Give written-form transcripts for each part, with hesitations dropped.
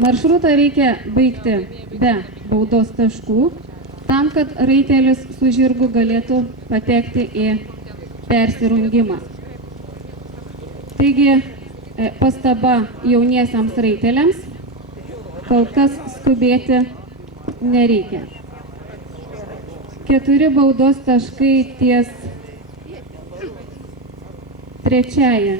Maršrutą reikia baigti be baudos taškų, tam, kad raitelis su žirgu galėtų patekti į persirungimą. Taigi, pastaba jauniesiams raiteliams, kol kas skubėti nereikia. 4 baudos taškai ties trečiąją.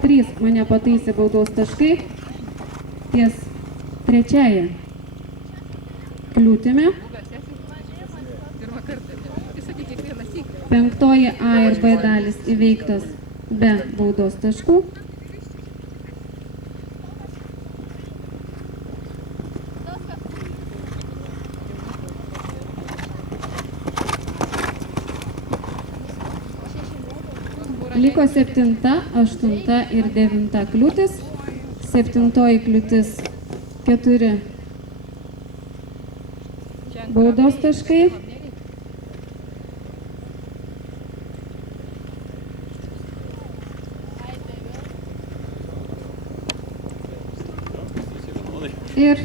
3 mane pataisė baudos taškai ties trečiąją kliūtimi. 5 A ir B dalis įveiktos be baudos taškų. Liko 7, 8 ir 9 kliūtis. 7 kliūtis 4 baudos taškai. Ir